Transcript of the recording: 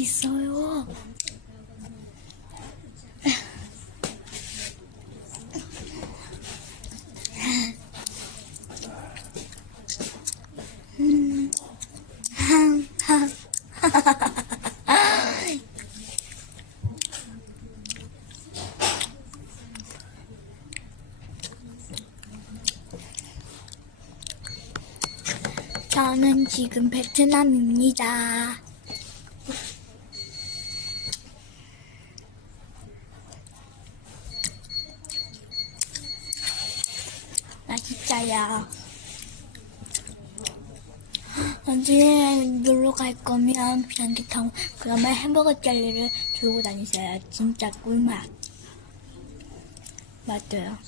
있어요. 저는 지금 베트남입니다. 맛있어요. 나중에 놀러 갈 거면 비행기 타고 그러면 햄버거 젤리를 들고 다니세요. 진짜 꿀맛. 맞아요.